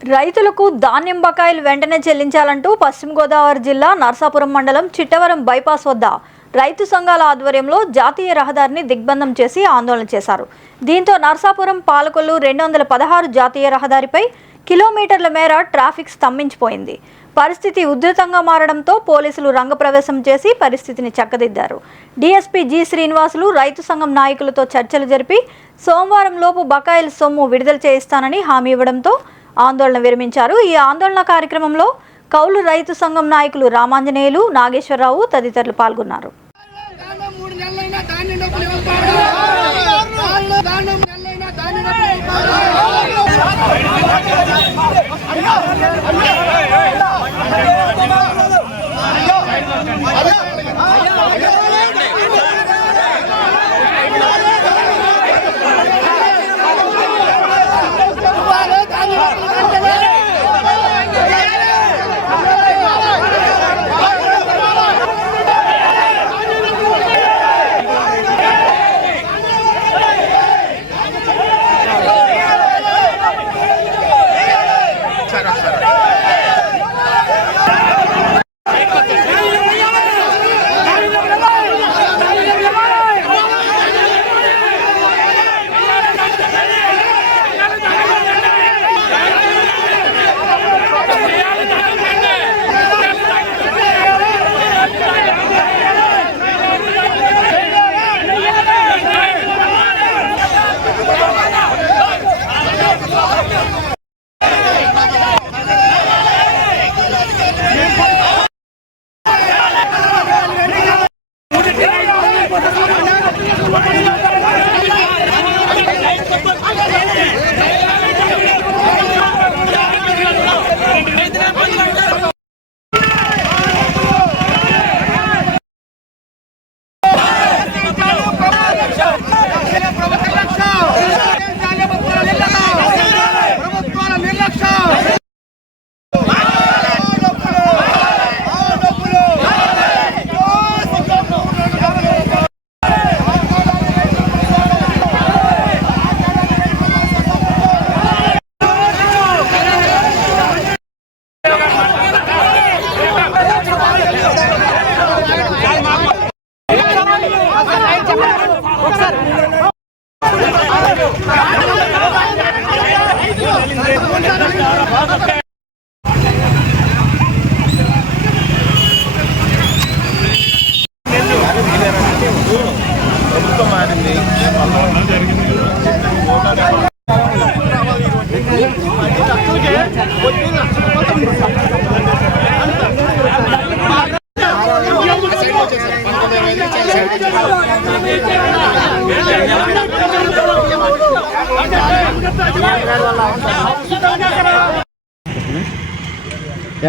రైతులకు ధాన్యం బకాయిలు వెంటనే చెల్లించాలంటూ పశ్చిమ గోదావరి జిల్లా నర్సాపురం మండలం చిట్టవరం బైపాస్ వద్ద రైతు సంఘాల ఆధ్వర్యంలో జాతీయ రహదారిని దిగ్బంధం చేసి ఆందోళన చేశారు. దీంతో నర్సాపురం పాలకొల్లు 216 జాతీయ రహదారిపై కిలోమీటర్ల మేర ట్రాఫిక్ స్తంభించిపోయింది. పరిస్థితి ఉధృతంగా మారడంతో పోలీసులు రంగప్రవేశం చేసి పరిస్థితిని చక్కదిద్దారు. డీఎస్పీ జి శ్రీనివాసులు రైతు సంఘం నాయకులతో చర్చలు జరిపి సోమవారం లోపు బకాయిల సొమ్ము విడుదల చేయిస్తానని హామీ ఇవ్వడంతో ఆందోళన విరమించారు. ఈ ఆందోళన కార్యక్రమంలో కౌలు రైతు సంఘం నాయకులు రామాంజనేయులు, నాగేశ్వరరావు తదితరులు పాల్గొన్నారు.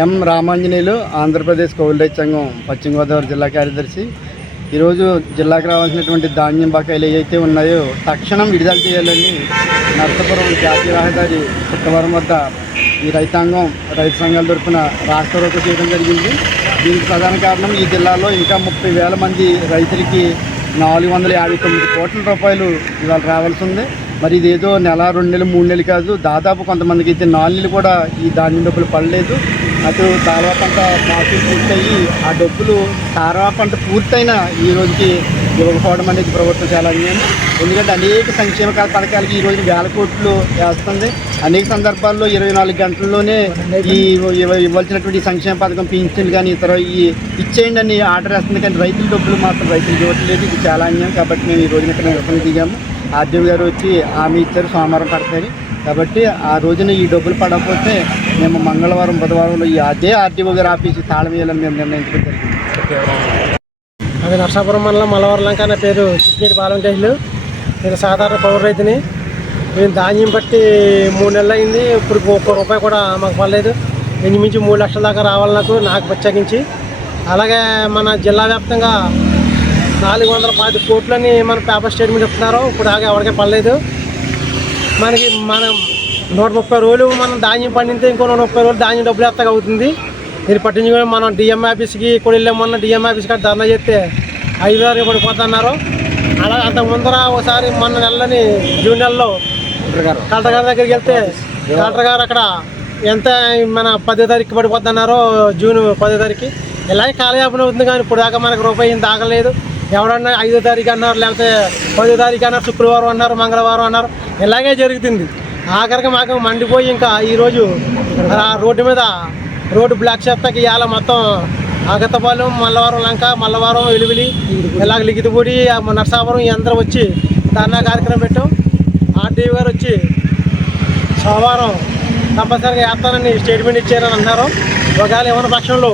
ఎం రామాంజనేయులు, ఆంధ్రప్రదేశ్ కౌలు రైతు సంఘం పశ్చిమ గోదావరి జిల్లా కార్యదర్శి. ఈరోజు జిల్లాకు రావాల్సినటువంటి ధాన్యం బకాయిలు ఏవైతే ఉన్నాయో తక్షణం విడుదల చేయాలని నర్సాపురం జాతీయ రహదారి చిట్టవరం వద్ద ఈ రైతాంగం రైతు సంఘాల తరఫున రాష్ట్ర రోకో చేయడం జరిగింది. దీనికి ప్రధాన కారణం ఈ జిల్లాలో ఇంకా 30,000 మంది రైతులకి 459 కోట్ల రూపాయలు ఇవాళ రావాల్సి ఉంది. మరి ఇదేదో నెల, 2 నెలలు, 3 నెలలు కాదు, దాదాపు కొంతమందికి అయితే 4 నెలలు కూడా ఈ ధాన్యం డబ్బులు పడలేదు. అటు తారవా పంట మాఫీ పూర్తయ్యి ఆ డబ్బులు తారవా పంట పూర్తయిన ఈ రోజుకి ఇవ్వకపోవడం అనేది ప్రభుత్వం చాలా అన్యాయం. ఎందుకంటే అనేక సంక్షేమ పథకాలకి ఈ రోజు 1,000 కోట్లు వేస్తుంది. అనేక సందర్భాల్లో 24 గంటల్లోనే ఈ ఇవ్వాల్సినటువంటి సంక్షేమ పథకం, పింఛన్లు కానీ ఇతర ఇచ్చేయండి అని ఆర్డర్ వేస్తుంది. కానీ రైతుల డబ్బులు మాత్రం రైతులకు ఇవ్వట్లేదు. ఇది చాలా అన్యాయం. కాబట్టి మేము ఈ రోజున ఇక్కడ నిరసన దిగాము. ఆర్డీఓ గారు వచ్చి హామీ ఇచ్చారు సోమవారం పడతాయి. కాబట్టి ఆ రోజున ఈ డబ్బులు పడకపోతే మేము మంగళవారం, బుధవారంలో అదే ఆర్డీఓ గారు ఆఫీసు తాళం వేయాలని మేము నిర్ణయించడం జరిగింది. అది నర్సాపురం మండలం మలవరలంక. నా పేరు చిట్నేటి బాలంటేహులు. నేను సాధారణ పౌర రైతుని. మేము ధాన్యం బట్టి 3 నెలలు అయింది. ఇప్పుడు ₹1 కూడా మాకు పడలేదు. ఇంచుమించు 3 లక్షల దాకా రావాలి నాకు ప్రత్యేకించి. అలాగే మన జిల్లా వ్యాప్తంగా 410 కోట్లని మన పేపర్ స్టేట్మెంట్ చెప్తున్నారు. ఇప్పుడు దాకా ఎవరికే పడలేదు. మనకి మనం 130 రోజులు మనం ధాన్యం పండితే ఇంకో 130 రోజులు ధాన్యం డబ్బులు ఎత్తగా అవుతుంది. దీన్ని పట్టించుకొని మనం డిఎం ఆఫీస్కి కూడా వెళ్ళామన్నా డిఎం ఆఫీస్ కాడ ధర్నా చేస్తే 5,000 పడిపోతున్నారు. అలా అంత ముందర ఒకసారి మొన్న నెలని జూన్ నెలలో కలెక్టర్ గారి దగ్గరికి వెళ్తే కలెక్టర్ గారు అక్కడ ఎంత మన 10వ తారీఖు పడిపోద్ది అన్నారో జూన్ 10వ తారీఖు ఇలాగే కాలయాపన అవుతుంది. కానీ ఇప్పుడు దాకా మనకు రూపాయి దాగలేదు. ఎవడన్నా 5వ తారీఖు అన్నారు, లేకపోతే 10వ తారీఖు అన్నారు, శుక్రవారం అన్నారు, మంగళవారం అన్నారు, ఇలాగే జరుగుతుంది. ఆఖరికి మాకు మండిపోయి ఇంకా ఈరోజు రోడ్డు మీద రోడ్డు బ్లాక్ చేస్తాకి ఇవాళ మొత్తం ఆగతపాలెం, మల్లవరం లంక, మల్లవరం, వెలువిలి, ఇలాగ లిఖితపూడి, నరసాపురం అందరూ వచ్చి ధర్నా కార్యక్రమం పెట్టాం. ఆర్డీఓ గారు వచ్చి సోమవారం తప్పనిసరిగా వేస్తానని స్టేట్మెంట్ ఇచ్చారని అన్నారు. ఒకవేళ ఏమైనా పక్షంలో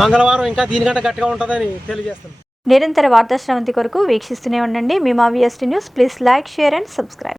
మంగళవారం ఇంకా దీనికంటే గట్టిగా ఉంటుందని తెలియజేస్తున్నాం. నిరంతర వార్తా శ్రవంతి కొరకు వీక్షిస్తూనే ఉండండి. మీ మా VST news. Please like, share and subscribe.